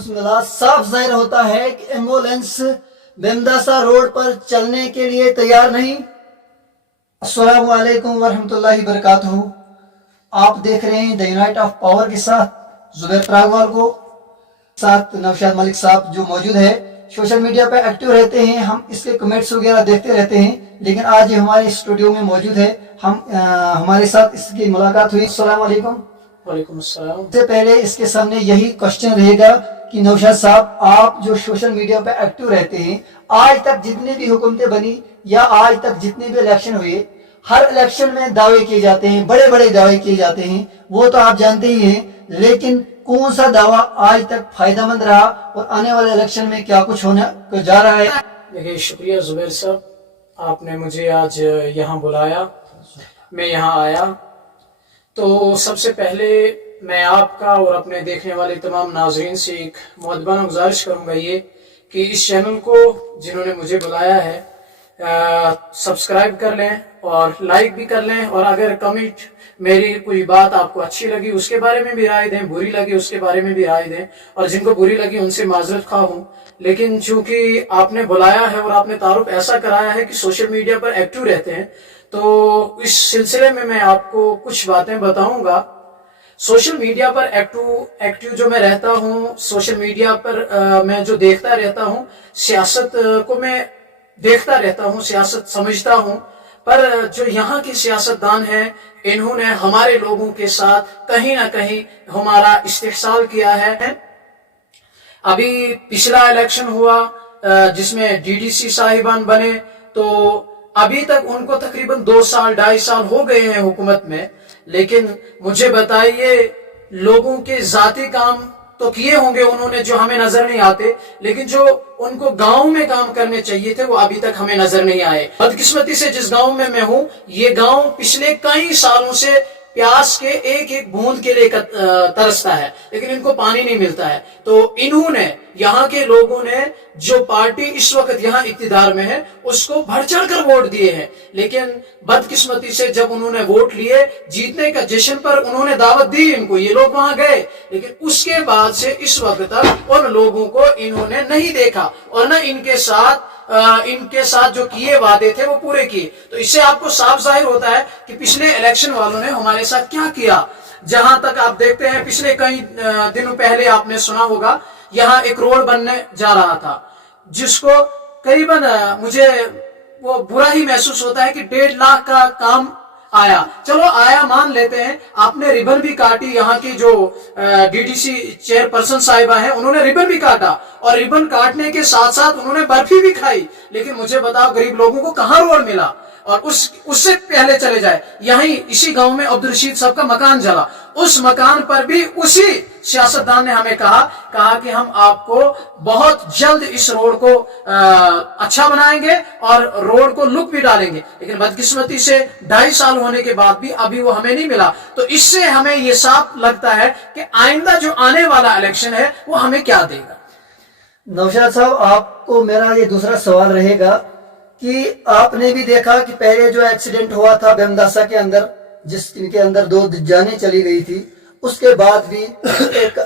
बिस्मिल्लाह, साफ जाहिर होता है कि एम्बुलेंस बेमदासा रोड पर चलने के लिए तैयार नहीं। अस्सलामु अलैकुम वरहमतुल्लाहि वबरकातुहू। आप देख रहे हैं द यूनाइट ऑफ पावर के साथ जुबैर प्रागवाल को, साथ नौशाद मलिक साहब जो मौजूद है। सोशल मीडिया पर एक्टिव रहते हैं, हम इसके कमेंट्स वगैरह देखते रहते हैं, लेकिन आज ये हमारे स्टूडियो में मौजूद है। हमारे साथ इसकी मुलाकात हुई। अस्सलामु अलैकुम। वालेकुम अस्सलाम। सबसे पहले इसके सामने यही क्वेश्चन रहेगा कि नौशाद साहब, आप जो सोशल मीडिया पर एक्टिव रहते हैं, आज तक जितनी भी हुकूमतें बनी या आज तक जितने भी इलेक्शन हुए, हर इलेक्शन में दावे किए जाते हैं, बड़े बड़े दावे किए जाते हैं, वो तो आप जानते ही हैं, लेकिन कौन सा दावा आज तक फायदेमंद रहा और आने वाले इलेक्शन में क्या कुछ होने को जा रहा है? देखिए, शुक्रिया जुबैर साहब, आपने मुझे आज यहाँ बुलाया, मैं यहाँ आया। तो सबसे पहले मैं आपका और अपने देखने वाले तमाम नाजरीन से एक मुअद्दबाना गुजारिश करूँगा ये कि इस चैनल को जिन्होंने मुझे बुलाया है सब्सक्राइब कर लें और लाइक भी कर लें, और अगर कमेंट मेरी कोई बात आपको अच्छी लगी उसके बारे में भी राय दें, बुरी लगी उसके बारे में भी राय दें, और जिनको बुरी लगी उनसे माजरत खा हूँ। लेकिन चूंकि आपने बुलाया है और आपने तारुफ ऐसा कराया है कि सोशल मीडिया पर एक्टिव रहते हैं, तो इस सिलसिले में मैं आपको कुछ बातें बताऊंगा। सोशल मीडिया पर एक्टिव जो मैं रहता हूँ, सोशल मीडिया पर मैं जो देखता रहता हूँ, सियासत को मैं देखता रहता हूँ, सियासत समझता हूँ, पर जो यहाँ के सियासतदान हैं, इन्होंने हमारे लोगों के साथ कहीं ना कहीं हमारा इस्तेहसाल किया है। अभी पिछला इलेक्शन हुआ जिसमें डीडीसी साहिबान बने, तो अभी तक उनको तकरीबन 2 साल 2.5 साल हो गए हैं हुकूमत में, लेकिन मुझे बताइए, लोगों के जाती काम तो किए होंगे उन्होंने जो हमें नजर नहीं आते, लेकिन जो उनको गांव में काम करने चाहिए थे वो अभी तक हमें नजर नहीं आए। बदकिस्मती से जिस गांव में मैं हूँ, ये गांव पिछले कई सालों से प्यास के एक एक बूंद के लिए तरसता है, लेकिन इनको पानी नहीं मिलता है। तो इन्होंने, यहाँ के लोगों ने, जो पार्टी इस वक्त यहाँ इक्तिदार में है, उसको बढ़ चढ़ कर वोट दिए हैं, लेकिन बदकिस्मती से जब उन्होंने वोट लिए, जीतने का जश्न पर उन्होंने दावत दी इनको, ये लोग वहां गए, लेकिन उसके बाद से इस वक्त तक उन लोगों को इन्होंने नहीं देखा और न इनके साथ जो किए वादे थे वो पूरे किए। तो इससे आपको साफ जाहिर होता है कि पिछले इलेक्शन वालों ने हमारे साथ क्या किया। जहां तक आप देखते हैं, पिछले कई दिनों पहले आपने सुना होगा, यहाँ एक रोड बनने जा रहा था, जिसको करीबन मुझे वो बुरा ही महसूस होता है कि 1.5 लाख का काम आया। चलो आया मान लेते हैं, आपने रिबन भी काटी, यहाँ की जो डीडीसी चेयरपर्सन साहिबा हैं उन्होंने रिबन भी काटा, और रिबन काटने के साथ साथ उन्होंने बर्फी भी खाई, लेकिन मुझे बताओ गरीब लोगों को कहाँ रोड मिला? और उससे पहले चले जाए, यहीं इसी गांव में अब्दुल रशीद साहब का मकान जला, उस मकान पर भी उसी सियासतदान ने हमें कहा कि हम आपको बहुत जल्द इस रोड को अच्छा बनाएंगे और रोड को लुक भी डालेंगे, लेकिन बदकिस्मती से 2.5 साल होने के बाद भी अभी वो हमें नहीं मिला। तो इससे हमें ये साफ लगता है कि आइंदा जो आने वाला इलेक्शन है वो हमें क्या देगा। नौशाद साहब, आपको मेरा ये दूसरा सवाल रहेगा कि आपने भी देखा कि पहले जो एक्सीडेंट हुआ था बेमदासा के अंदर, जिसके अंदर 2 जानें चली गई थी, उसके बाद भी एक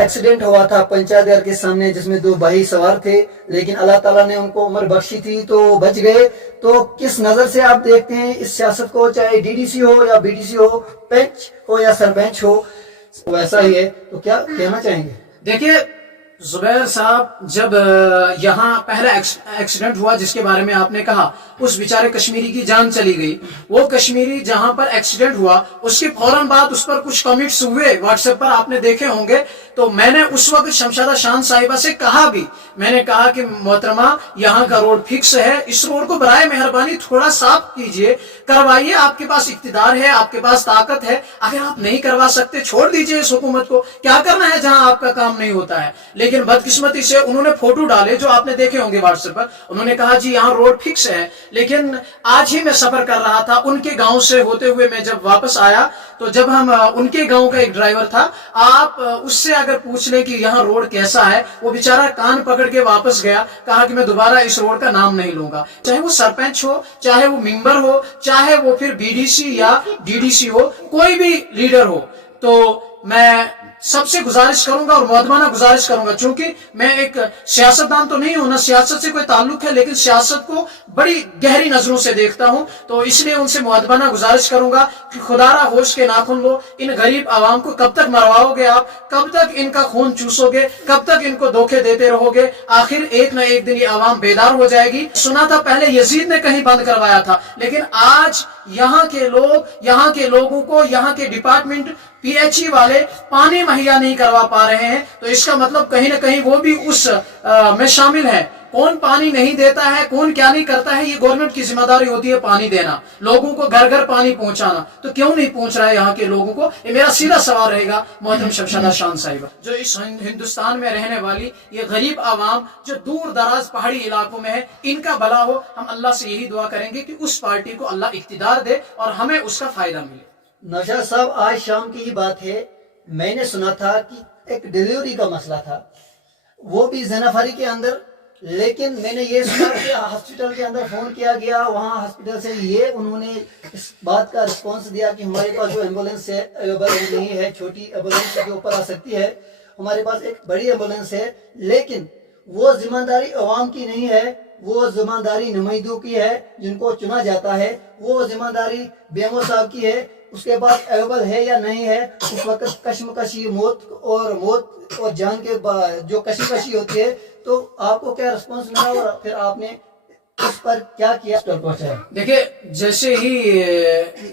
एक्सीडेंट हुआ था पंचायत घर के सामने, जिसमें 2 भाई सवार थे, लेकिन अल्लाह ताला ने उनको उम्र बख्शी थी तो बच गए। तो किस नजर से आप देखते हैं इस सियासत को, चाहे डीडीसी हो या बीडीसी हो, पंच हो या सरपंच हो, वैसा ही है, तो क्या कहना चाहेंगे? देखिए जुबैर साहब, जब यहाँ पहला एक्सीडेंट हुआ जिसके बारे में आपने कहा, उस बेचारे कश्मीरी की जान चली गई। वो कश्मीरी जहां पर एक्सीडेंट हुआ उसके फौरन बाद उस पर कुछ कमेंट्स हुए व्हाट्सएप पर, आपने देखे होंगे। तो मैंने उस वक्त शमशादा शान साहिबा से कहा भी, मैंने कहा कि मोहतरमा, यहाँ का रोड फिक्स है, इस रोड को बराए मेहरबानी थोड़ा साफ कीजिए, करवाइए, आपके पास इख्तिदार है, आपके पास ताकत है, अगर आप नहीं करवा सकते छोड़ दीजिए इस हुकूमत को, क्या करना है जहां आपका काम नहीं होता है। लेकिन बदकिस्मती से उन्होंने फोटो डाले जो आपने देखे होंगे व्हाट्सएप पर, उन्होंने कहा जी यहाँ रोड फिक्स है। लेकिन आज ही मैं सफर कर रहा था, उनके गांव से होते हुए मैं जब वापस आया, तो जब हम उनके गांव का एक ड्राइवर था, आप उससे अगर पूछ ले कि यहाँ रोड कैसा है, वो बेचारा कान पकड़ के वापस गया, कहा कि मैं दोबारा इस रोड का नाम नहीं लूंगा। चाहे वो सरपंच हो, चाहे वो मेंबर हो, चाहे वो फिर बीडीसी या डीडीसी हो, कोई भी लीडर हो, तो मैं सबसे गुजारिश करूंगा और मुअद्दबाना गुजारिश करूंगा, चूंकि मैं एक सियासतदान तो नहीं हूं, ना सियासत से कोई ताल्लुक है, लेकिन सियासत को बड़ी गहरी नजरों से देखता हूं, तो इसलिए उनसे मुअद्दबाना गुजारिश करूंगा कि खुदारा होश के नाखून लो, इन गरीब आवाम को कब तक मरवाओगे आप, कब तक इनका खून चूसोगे, कब तक इनको धोखे देते रहोगे, आखिर एक न एक दिन ये आवाम बेदार हो जाएगी। सुना था पहले यजीद ने कहीं बंद करवाया था, लेकिन आज यहाँ के लोग, यहाँ के लोगों को, यहाँ के डिपार्टमेंट पीएचई वाले पानी मुहैया नहीं करवा पा रहे हैं, तो इसका मतलब कहीं ना कहीं वो भी उस में शामिल है। कौन पानी नहीं देता है, कौन क्या नहीं करता है, ये गवर्नमेंट की जिम्मेदारी होती है पानी देना, लोगों को घर घर पानी पहुंचाना, तो क्यों नहीं पहुंच रहा है यहाँ के लोगों को? ये मेरा सीधा सवाल रहेगा मोहतरम शमशादा शान साहिबा। जो इस हिंदुस्तान में रहने वाली ये गरीब आवाम जो दूर दराज पहाड़ी इलाकों में है, इनका भला हो, हम अल्लाह से यही दुआ करेंगे कि उस पार्टी को अल्लाह इख्तिदार दे और हमें उसका फायदा मिले। नौशाद साहब, आज शाम की ही बात है, मैंने सुना था कि एक डिलीवरी का मसला था, वो भी जनाफरी के अंदर, लेकिन मैंने ये सुना कि हॉस्पिटल के अंदर फोन किया गया, वहाँ हॉस्पिटल से ये उन्होंने इस बात का रिस्पॉन्स दिया कि हमारे पास जो एम्बुलेंस है अवेलेबल नहीं है, छोटी एम्बुलेंस के ऊपर आ सकती है, हमारे पास एक बड़ी एम्बुलेंस है, लेकिन वो जिम्मेदारी अवाम की नहीं है, वो जिम्मेदारी नुमाइंदों की है जिनको चुना जाता है, वो जिम्मेदारी बीएमओ साहब की है। उसके बाद अवेलेबल है या नहीं है, उस वक्त कश्मकशी मौत और जान के जो कशी होती है, तो आपको क्या रिस्पॉन्स मिला और फिर आपने उस पर क्या किया, पहुंचाया? देखिए, जैसे ही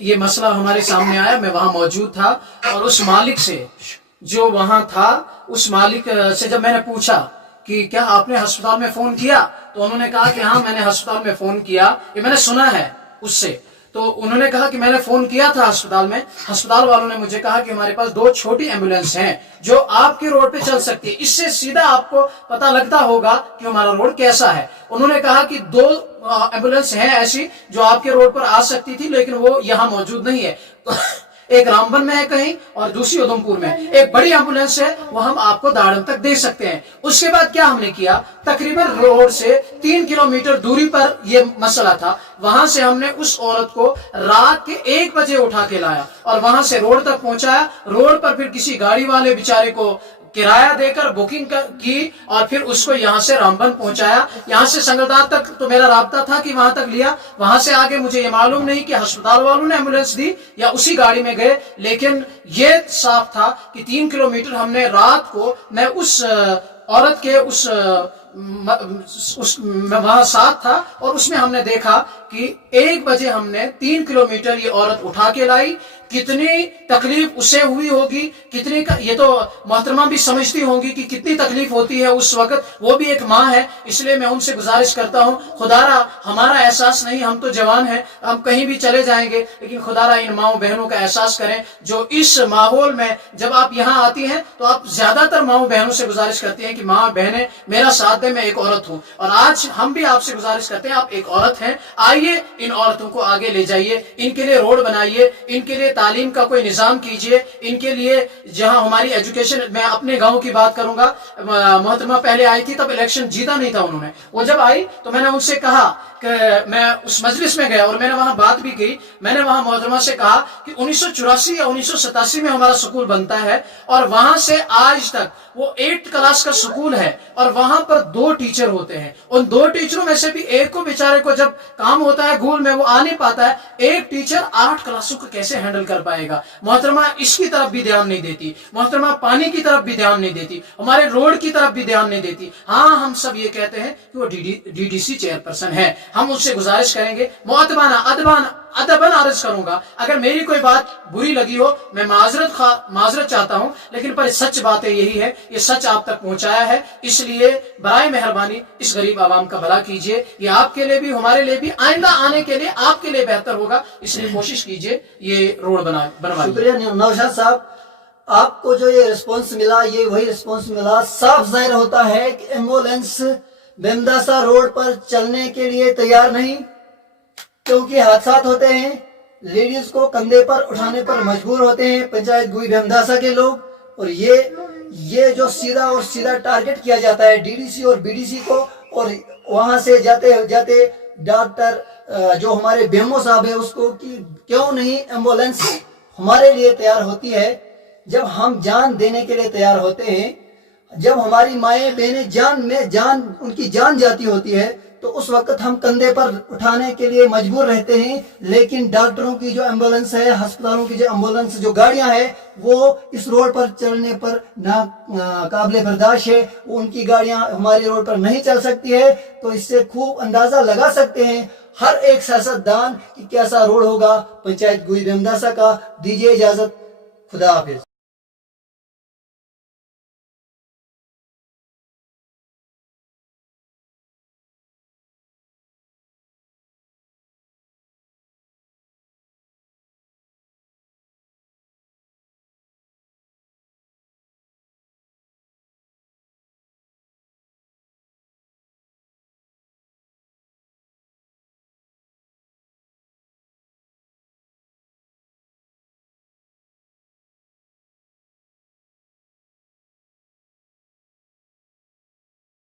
ये मसला हमारे सामने आया, मैं वहां मौजूद था और उस मालिक से जो वहां था, उस मालिक से जब मैंने पूछा कि क्या आपने अस्पताल में फोन किया, तो उन्होंने कहा कि हाँ मैंने अस्पताल में फोन किया, ये मैंने सुना है उससे। तो उन्होंने कहा कि मैंने फोन किया था अस्पताल में, अस्पताल वालों ने मुझे कहा कि हमारे पास 2 छोटी एम्बुलेंस हैं जो आपके रोड पे चल सकती है। इससे सीधा आपको पता लगता होगा कि हमारा रोड कैसा है। उन्होंने कहा कि 2 एम्बुलेंस हैं ऐसी जो आपके रोड पर आ सकती थी, लेकिन वो यहाँ मौजूद नहीं है। एक रामबन में है कहीं और दूसरी उधमपुर में। एक बड़ी एम्बुलेंस है, वो हम आपको दाड़म तक दे सकते हैं। उसके बाद क्या हमने किया, तकरीबन रोड से 3 किलोमीटर दूरी पर ये मसला था, वहां से हमने उस औरत को रात के 1 बजे उठा के लाया और वहां से रोड तक पहुंचाया। रोड पर फिर किसी गाड़ी वाले बेचारे को किराया देकर बुकिंग की और फिर उसको यहाँ से रामबन पहुंचाया। यहाँ से संगलदार तक तो मेरा राब्ता था कि वहां तक लिया, वहां से आगे मुझे ये मालूम नहीं कि अस्पताल वालों ने एम्बुलेंस दी या उसी गाड़ी में गए, लेकिन ये साफ था कि 3 किलोमीटर हमने रात को, मैं उस औरत के उस वहां साथ था और उसमें हमने देखा कि 1 बजे हमने 3 किलोमीटर ये औरत उठा के लाई। कितनी तकलीफ उसे हुई होगी, कितनी ये तो मोहतरमा भी समझती होंगी कि कितनी तकलीफ होती है उस वक्त, वो भी एक माँ है। इसलिए मैं उनसे गुजारिश करता हूँ, खुदारा हमारा एहसास नहीं, हम तो जवान हैं, हम कहीं भी चले जाएंगे, लेकिन खुदारा इन माओ बहनों का एहसास करें जो इस माहौल में, जब आप यहाँ आती हैं तो आप ज्यादातर माओ बहनों से गुजारिश करती हैं कि माँ बहनें मेरा साथ दें, मैं एक औरत हूँ। और आज हम भी आपसे गुजारिश करते हैं, आप एक औरत हैं, आइए इन औरतों को आगे ले जाइए, इनके लिए रोड बनाइए, इनके लिए तालीम का कोई निजाम कीजिए, इनके लिए जहां हमारी एजुकेशन, मैं अपने गांव की बात करूंगा, मोहतरमा पहले आई थी तब इलेक्शन जीता नहीं था उन्होंने, वो जब आई तो मैंने उनसे कहा कि मैं उस मजलिस में गया और मैंने वहां बात भी की। मैंने वहां मोहतरमा से कहा कि 1984 या 1987 में हमारा स्कूल बनता है और वहां से आज तक वो 8th क्लास का स्कूल है और वहां पर 2 टीचर होते हैं। उन 2 टीचरों में से भी एक को बेचारे को जब काम होता है घूल में वो आ नहीं पाता है, एक टीचर 8 क्लासों को कैसे हैंडल कर पाएगा? मोहतरमा इसकी तरफ भी ध्यान नहीं देती, मोहतरमा पानी की तरफ भी ध्यान नहीं देती, हमारे रोड की तरफ भी ध्यान नहीं देती। हाँ, हम सब ये कहते हैं कि वो डीडीसी चेयरपर्सन है, हम उससे गुजारिश करेंगे, मुअद्दबाना अदबन अर्ज करूंगा, अगर मेरी कोई बात बुरी लगी हो मैं माजरत चाहता हूं, लेकिन पर सच बातें यही है, ये सच आप तक पहुंचाया है, इसलिए बराए मेहरबानी इस गरीब आवाम का भला कीजिए। ये आपके लिए भी, हमारे लिए भी, आइंदा आने के लिए आपके लिए बेहतर होगा, इसलिए कोशिश कीजिए ये रोड बनवा। शुक्रिया नौशाद साहब, आपको जो ये रिस्पॉन्स मिला, ये वही रिस्पॉन्स मिला। साफ जाहिर होता है कि एम्बुलेंस बेमदासा रोड पर चलने के लिए तैयार नहीं, क्योंकि हादसा होते हैं, लेडीज को कंधे पर उठाने पर मजबूर होते हैं पंचायत गुई बेमदासा के लोग। और ये जो सीधा टारगेट किया जाता है डीडीसी और बीडीसी को, और वहां से जाते डॉक्टर जो हमारे बीएमओ साहब है उसको कि क्यों नहीं एम्बुलेंस हमारे लिए तैयार होती है। جب ہم جان دینے کے لیے تیار ہوتے ہیں، جب ہماری مائیں بہنیں جان ان کی جان جاتی ہوتی ہے، تو اس وقت ہم کندھے پر اٹھانے کے لیے مجبور رہتے ہیں، لیکن ڈاکٹروں کی جو ایمبولینس ہے، ہسپتالوں کی جو ایمبولینس جو گاڑیاں ہیں، وہ اس روڈ پر چلنے پر نا قابل برداشت ہے، وہ ان کی گاڑیاں ہمارے روڈ پر نہیں چل سکتی ہے۔ تو اس سے خوب اندازہ لگا سکتے ہیں ہر ایک سیاستدان کہ کیسا روڈ ہوگا پنچایت گوئی بمداسا کا۔ دیجیے اجازت، خدا حافظ۔